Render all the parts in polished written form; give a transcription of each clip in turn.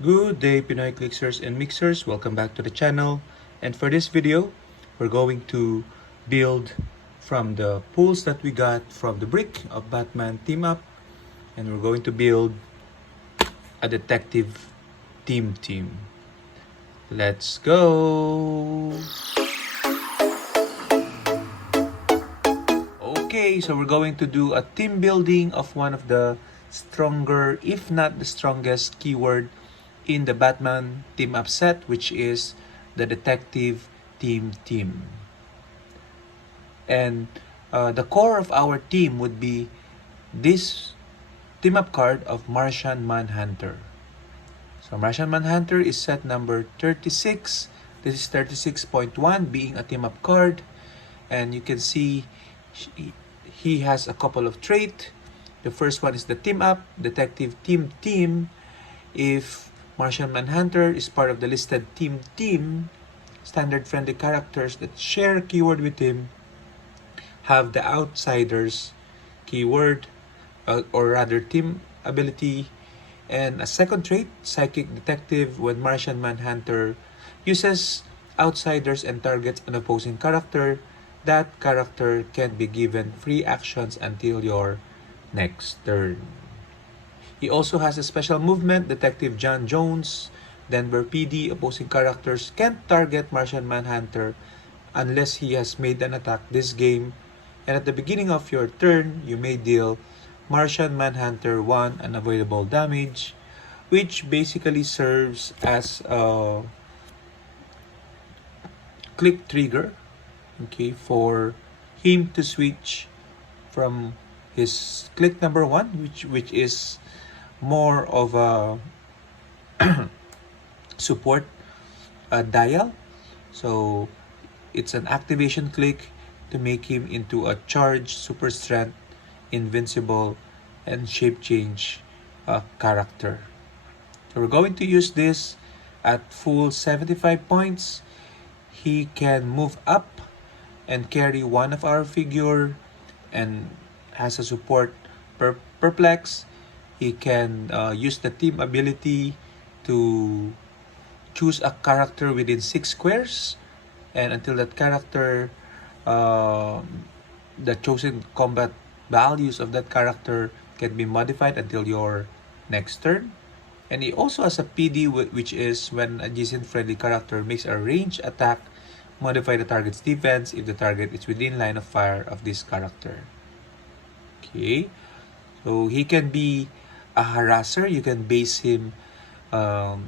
Good day, Pinoy Clicksers and Mixers. Welcome back to the channel. And for this video, we're going to build from the pools that we got from the brick of Batman Team Up. And we're going to build a detective team. Let's go! Okay, so we're going to do a team building of one of the stronger, if not the strongest keyword in the Batman Team Up set, which is the Detective Team. And the core of our team would be this Team Up card of Martian Manhunter. So Martian Manhunter is set number 36. This is 36.1 being a Team Up card. And you can see he has a couple of traits. The first one is the Team Up, Detective Team. If Martian Manhunter is part of the listed team, standard friendly characters that share a keyword with him have the Outsiders keyword, or rather team ability. And a second trait, Psychic Detective. When Martian Manhunter uses Outsiders and targets an opposing character, that character can be given free actions until your next turn. He also has a special movement, Detective John Jones, Denver PD. Opposing characters can't target Martian Manhunter unless he has made an attack this game. And at the beginning of your turn, you may deal Martian Manhunter 1 unavoidable damage, which basically serves as a click trigger, okay, for him to switch from his click number 1, which is more of a support dial. So it's an activation click to make him into a charged, super strength, invincible, and shape change character. So we're going to use this at full 75 points. He can move up and carry one of our figure and has a support perplex. He can use the team ability to choose a character within 6 squares, and until that character, the chosen combat values of that character can be modified until your next turn. And he also has a PD, which is when adjacent friendly character makes a range attack, modify the target's defense if the target is within line of fire of this character. Okay, so he can be a harasser. You can base him to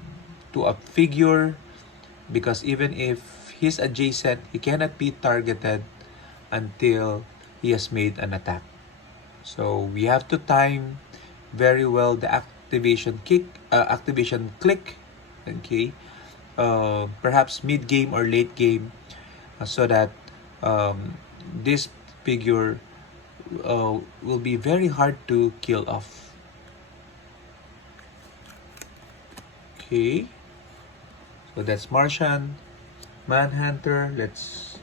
a figure, because even if he's adjacent, he cannot be targeted until he has made an attack. So we have to time very well the activation click, okay, perhaps mid game or late game, so that this figure will be very hard to kill off. Okay, so that's Martian Manhunter. Let's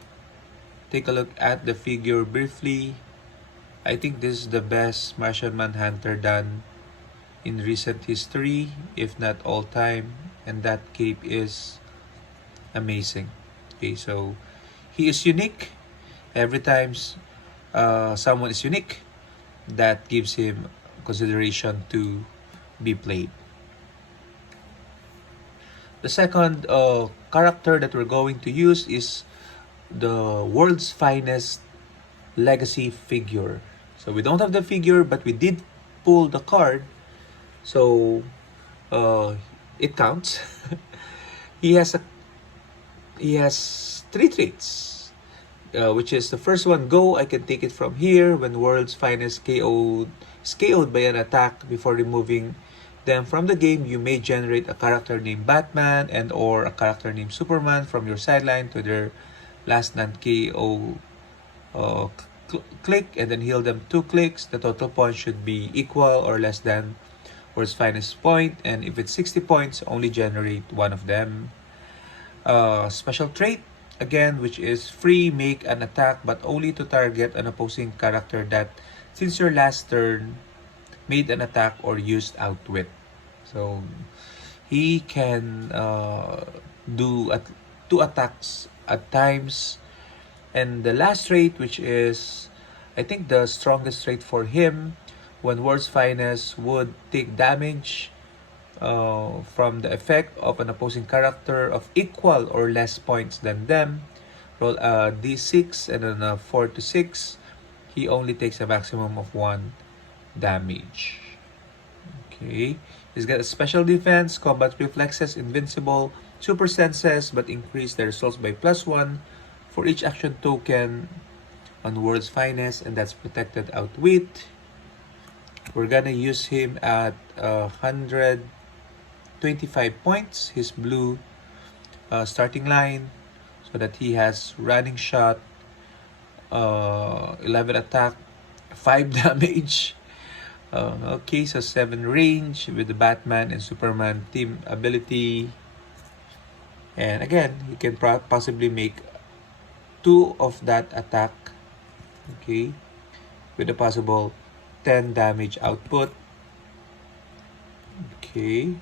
take a look at the figure briefly. I think this is the best Martian Manhunter done in recent history, if not all time, and that cape is amazing. Okay, so he is unique. Every time someone is unique, that gives him consideration to be played. The second character that we're going to use is the world's finest legacy figure. So we don't have the figure, but we did pull the card, so it counts. he has 3 traits, which is the first one, Go. I can take it from here. When world's finest is KO'd by an attack, before removing them from the game, you may generate a character named Batman and or a character named Superman from your sideline to their last non-KO click, and then heal them 2 clicks. The total points should be equal or less than world's finest point, and if it's 60 points, only generate one of them. Special trait, again, which is free, make an attack, but only to target an opposing character that, since your last turn, made an attack or used Outwit. So He can do 2 attacks at times. And the last trait, which is I think the strongest trait for him, when World's Finest would take damage from the effect of an opposing character of equal or less points than them, roll a d6 and on a 4 to 6, he only takes a maximum of 1 damage. Okay, he's got a special defense, combat reflexes, invincible, super senses, but increase the results by +1 for each action token on World's Finest, and that's protected outwit. We're gonna use him at 125 points, his blue starting line, so that he has running shot, 11 attack, 5 damage. Okay, so 7 range with the Batman and Superman team ability. And again, he can possibly make 2 of that attack. Okay, with a possible 10 damage output. Okay.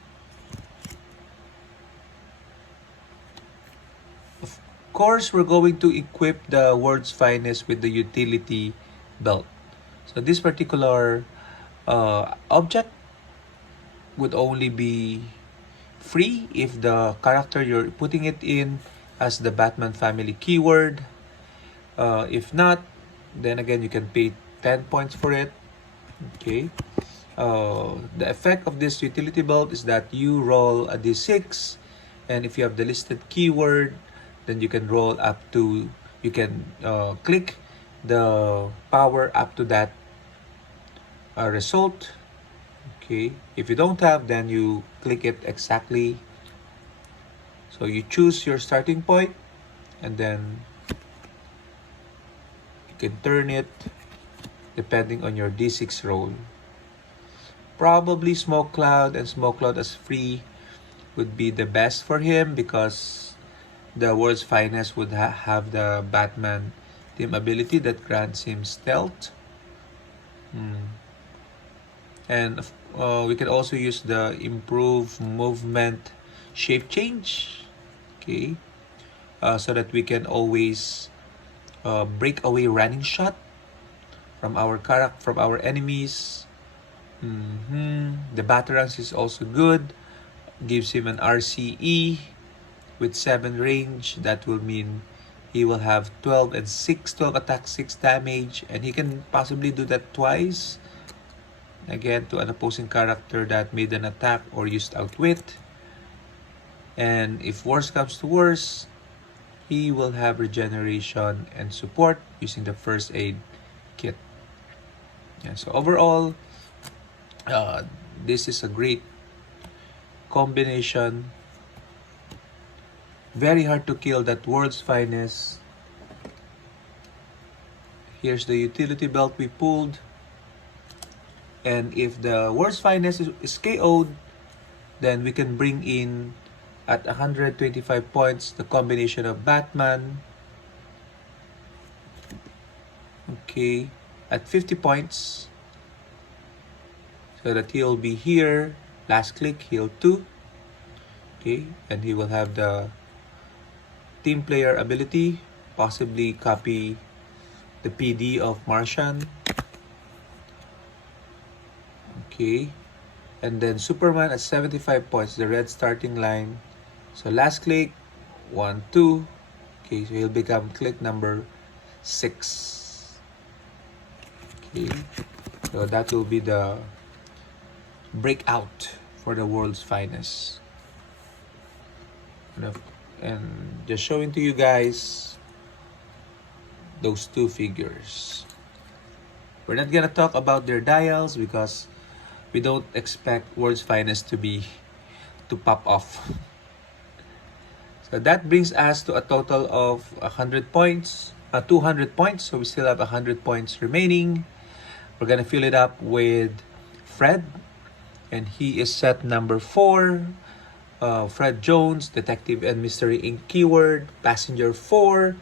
Of course, we're going to equip the World's Finest with the utility belt. So this particular object would only be free if the character you're putting it in has the Batman family keyword. If not, then again you can pay 10 points for it. Okay. The effect of this utility belt is that you roll a d6, and if you have the listed keyword, then you can roll up to, you can click the power up to that result. Okay, if you don't have, then you click it exactly. So you choose your starting point, and then you can turn it depending on your d6 roll. Probably Smoke Cloud and Smoke Cloud as free would be the best for him, because the World's Finest would have the Batman team ability that grants him stealth. And we can also use the improve movement shape change. Okay, so that we can always break away running shot from our enemies. The Batarangs is also good. Gives him an RCE with 7 range. That will mean he will have 12 attack, 6 damage, and he can possibly do that twice. Again, to an opposing character that made an attack or used outwit. And if worse comes to worse, he will have regeneration and support using the first aid kit. Yeah, so overall, this is a great combination. Very hard to kill that World's Finest. Here's the utility belt we pulled. And if the World's Finest is KO'd, then we can bring in at 125 points the combination of Batman. Okay, at 50 points. So that he'll be here. Last click, heal 2. Okay, and he will have the team player ability. Possibly copy the PD of Martian. Okay, and then Superman at 75 points, the red starting line. So last click, 1, 2. Okay, so he'll become click number 6. Okay, so that will be the breakout for the World's Finest. And just showing to you guys those 2 figures. We're not gonna talk about their dials because we don't expect World's Finest to pop off. So that brings us to a total of 100 points, 200 points. So we still have 100 points remaining. We're gonna fill it up with Fred, and he is set number 4. Fred Jones, Detective and Mystery Inc. keyword, passenger 4.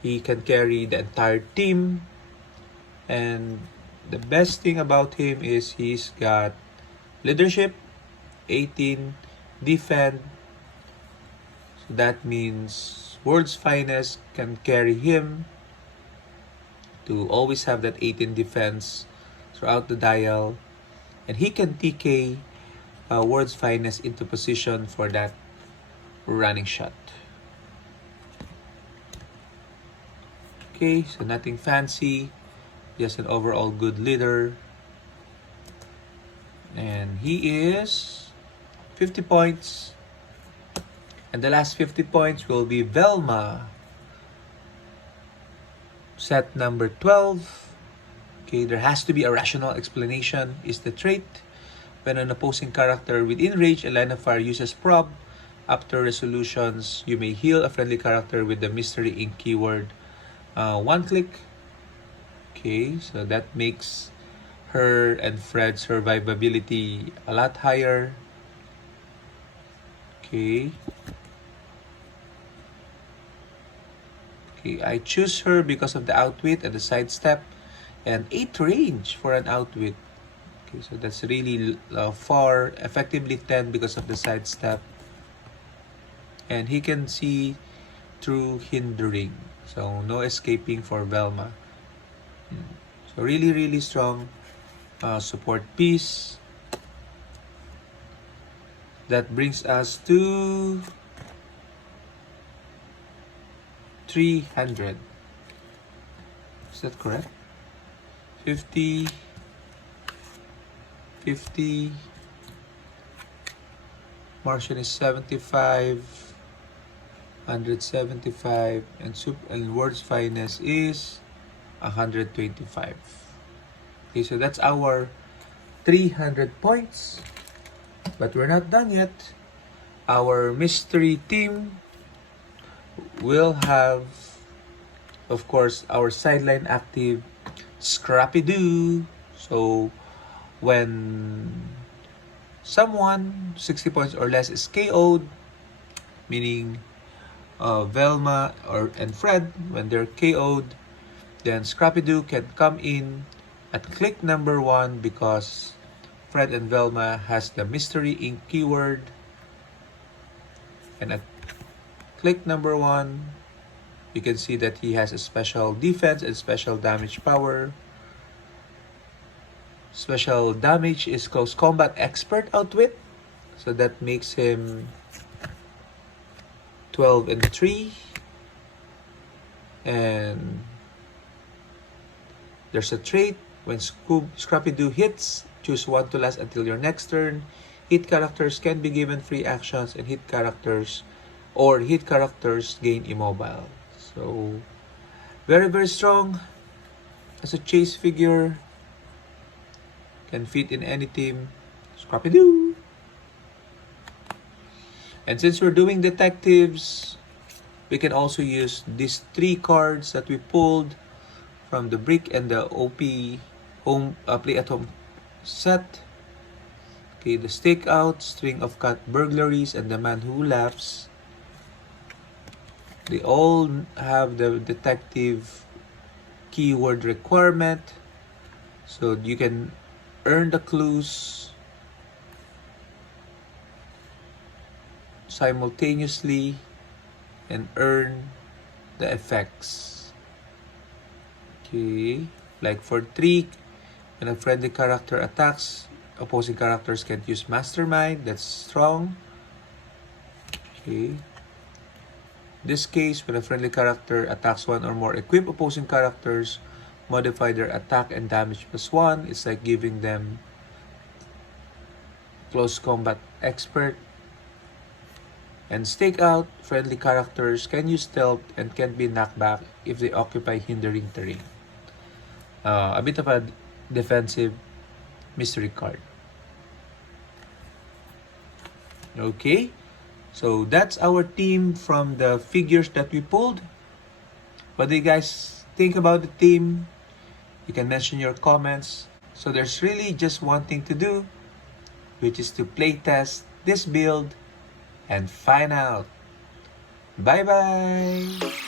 He can carry the entire team. And the best thing about him is he's got leadership 18, defend. So that means World's Finest can carry him to always have that 18 defense throughout the dial. And he can TK World's Finest into position for that running shot. Okay, so nothing fancy, just an overall good leader. And he is 50 points. And the last 50 points will be Velma. Set number 12. Okay, there has to be a rational explanation. Is the trait when an opposing character within range and line of fire uses prob. After resolutions, you may heal a friendly character with the mystery ink keyword. One click. Okay, so that makes her and Fred's survivability a lot higher. Okay. Okay, I choose her because of the outwit and the sidestep, and 8 range for an outwit. Okay, so that's really far. Effectively 10 because of the sidestep. And he can see through hindering. So no escaping for Velma. So really strong support piece. That brings us to 300. Is that correct? 50, 50. Martian is 75, 175, and World's Finest is 125. Okay, so that's our 300 points. But we're not done yet. Our mystery team will have, of course, our sideline active Scrappy-Doo. So when someone 60 points or less is KO'd, meaning Velma and Fred, when they're KO'd, then Scrappy-Doo can come in at click number 1 because Fred and Velma has the mystery ink keyword. And at click number 1, you can see that he has a special defense and special damage power. Special damage is close combat expert outwit, so that makes him 12 and 3. And there's a trait when Scrappy-Doo hits, choose one to last until your next turn. Hit characters can be given free actions, and hit characters gain immobile. So very strong as a chase figure. Can fit in any team. Scrappy-Doo. And since we're doing detectives, we can also use these 3 cards that we pulled from the Brick and the OP home play at home set. Okay, the Stakeout, String of Cat Burglaries, and the Man Who Laughs. They all have the detective keyword requirement, so you can earn the clues simultaneously and earn the effects. Okay, like for 3, when a friendly character attacks, opposing characters can't use Mastermind. That's strong. Okay. This case, when a friendly character attacks one or more equipped opposing characters, modify their attack and damage +1. It's like giving them close combat expert. And Stakeout, friendly characters can use stealth and can be knocked back if they occupy hindering terrain. A bit of a defensive mystery card. Okay, so that's our team from the figures that we pulled. What do you guys think about the team? You can mention your comments. So there's really just one thing to do, which is to play test this build and find out. Bye bye.